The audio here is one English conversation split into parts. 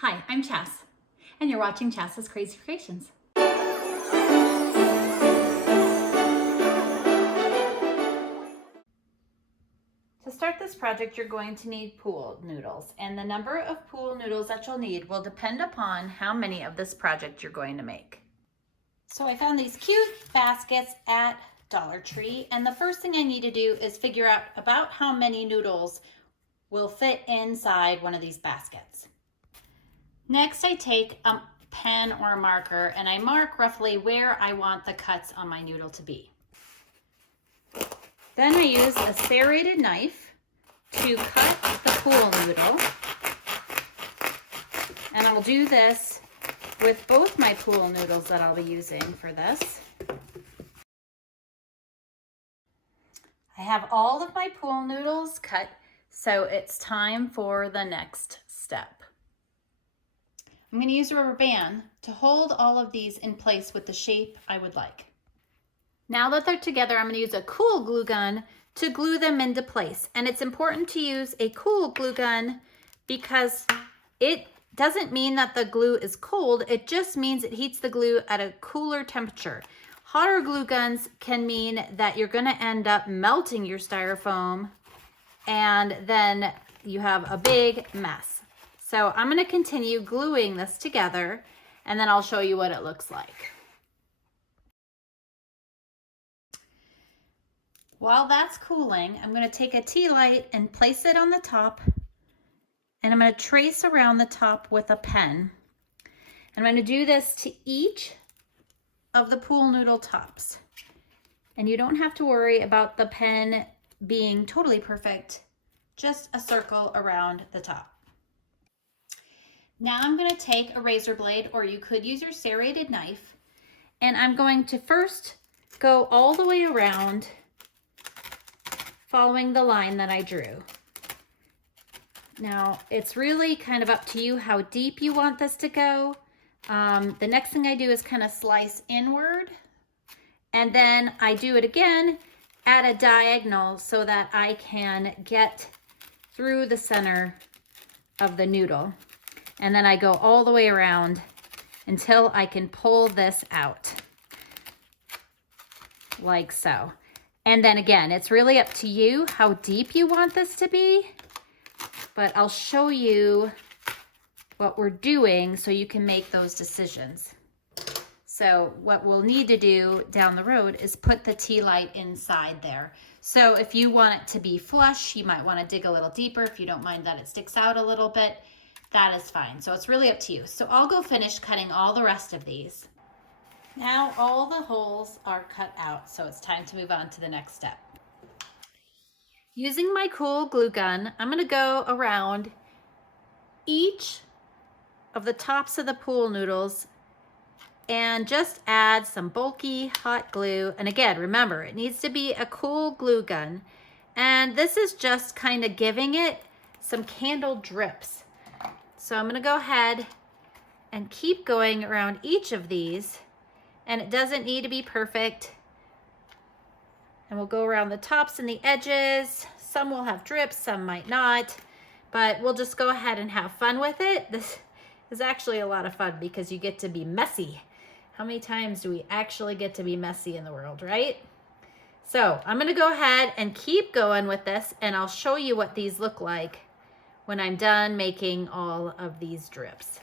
Hi, I'm Chas, and you're watching Chas's Crazy Creations. To start this project, you're going to need pool noodles, and the number of pool noodles that you'll need will depend upon how many of this project you're going to make. So I found these cute baskets at Dollar Tree, and the first thing I need to do is figure out about how many noodles will fit inside one of these baskets. Next, I take a pen or a marker and I mark roughly where I want the cuts on my noodle to be. Then I use a serrated knife to cut the pool noodle. And I'll do this with both my pool noodles that I'll be using for this. I have all of my pool noodles cut, so it's time for the next step. I'm going to use a rubber band to hold all of these in place with the shape I would like. Now that they're together, I'm going to use a cool glue gun to glue them into place. And it's important to use a cool glue gun because it doesn't mean that the glue is cold. It just means it heats the glue at a cooler temperature. Hotter glue guns can mean that you're going to end up melting your styrofoam and then you have a big mess. So I'm going to continue gluing this together and then I'll show you what it looks like. While that's cooling, I'm going to take a tea light and place it on the top, and I'm going to trace around the top with a pen. I'm going to do this to each of the pool noodle tops. And you don't have to worry about the pen being totally perfect, just a circle around the top. Now I'm going to take a razor blade, or you could use your serrated knife, and I'm going to first go all the way around following the line that I drew. Now it's really kind of up to you how deep you want this to go. The next thing I do is kind of slice inward, and then I do it again at a diagonal so that I can get through the center of the noodle. And then I go all the way around until I can pull this out, like so. And then again, it's really up to you how deep you want this to be, but I'll show you what we're doing so you can make those decisions. So what we'll need to do down the road is put the tea light inside there. So if you want it to be flush, you might want to dig a little deeper. If you don't mind that it sticks out a little bit, that is fine. So it's really up to you. So I'll go finish cutting all the rest of these. Now all the holes are cut out, so it's time to move on to the next step. Using my cool glue gun, I'm going to go around each of the tops of the pool noodles and just add some bulky hot glue. And again, remember, it needs to be a cool glue gun. And this is just kind of giving it some candle drips. So I'm going to go ahead and keep going around each of these, and it doesn't need to be perfect. And we'll go around the tops and the edges. Some will have drips, some might not, but we'll just go ahead and have fun with it. This is actually a lot of fun because you get to be messy. How many times do we actually get to be messy in the world, right? So I'm going to go ahead and keep going with this, and I'll show you what these look like when I'm done making all of these drips.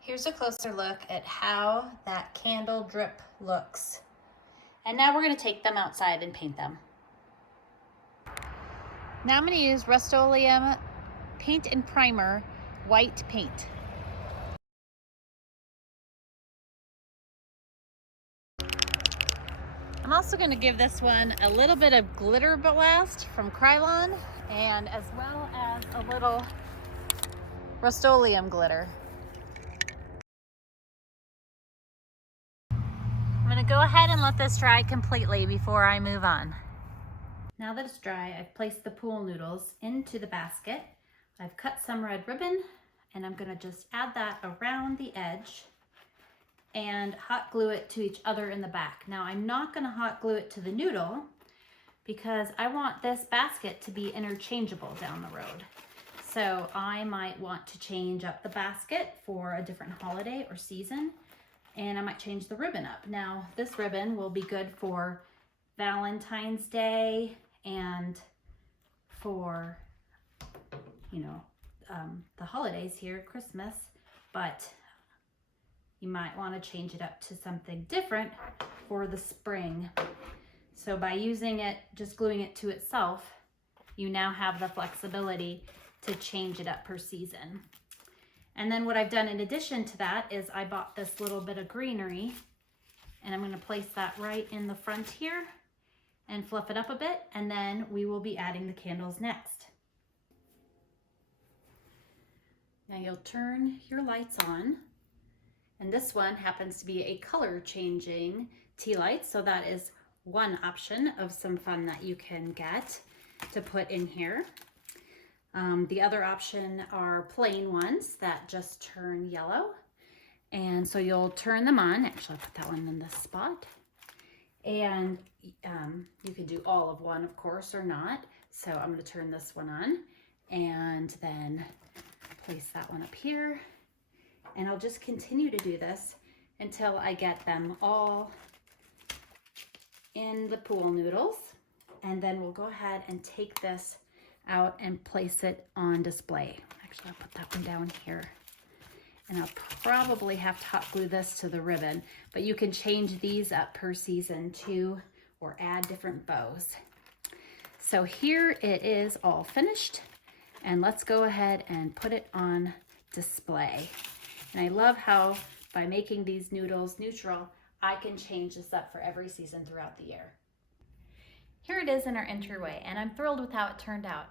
Here's a closer look at how that candle drip looks. And now we're going to take them outside and paint them. Now I'm going to use Rust-Oleum Paint and Primer white paint. I'm also going to give this one a little bit of glitter blast from Krylon, and as well as a little Rust-Oleum glitter. I'm going to go ahead and let this dry completely before I move on. Now that it's dry, I've placed the pool noodles into the basket. I've cut some red ribbon, and I'm going to just add that around the edge and hot glue it to each other in the back. Now I'm not going to hot glue it to the noodle because I want this basket to be interchangeable down the road. So I might want to change up the basket for a different holiday or season, and I might change the ribbon up. Now, this ribbon will be good for Valentine's Day and for, you know, the holidays here, Christmas, but you might want to change it up to something different for the spring. So by using it, just gluing it to itself, you now have the flexibility to change it up per season. And then what I've done in addition to that is I bought this little bit of greenery, and I'm going to place that right in the front here and fluff it up a bit, and then we will be adding the candles next. Now you'll turn your lights on, and this one happens to be a color changing tea light, so that is one option of some fun that you can get to put in here. The other option are plain ones that just turn yellow, and so you'll turn them on. Actually, I'll put that one in this spot, and you can do all of one, of course, or not. So I'm going to turn this one on and then place that one up here, and I'll just continue to do this until I get them all in the pool noodles, and then we'll go ahead and take this out and place it on display. Actually, I'll put that one down here, and I'll probably have to hot glue this to the ribbon, but you can change these up per season too, or add different bows. So here it is all finished, and let's go ahead and put it on display. And I love how by making these noodles neutral, I can change this up for every season throughout the year. Here it is in our entryway, and I'm thrilled with how it turned out.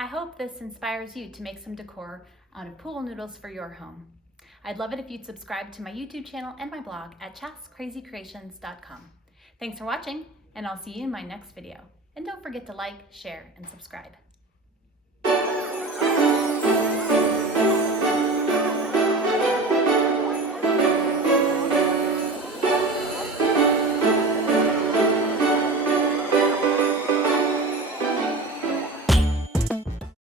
I hope this inspires you to make some decor out of pool noodles for your home. I'd love it if you'd subscribe to my YouTube channel and my blog at chatscrazycreations.com. Thanks for watching, and I'll see you in my next video. And don't forget to like, share, and subscribe.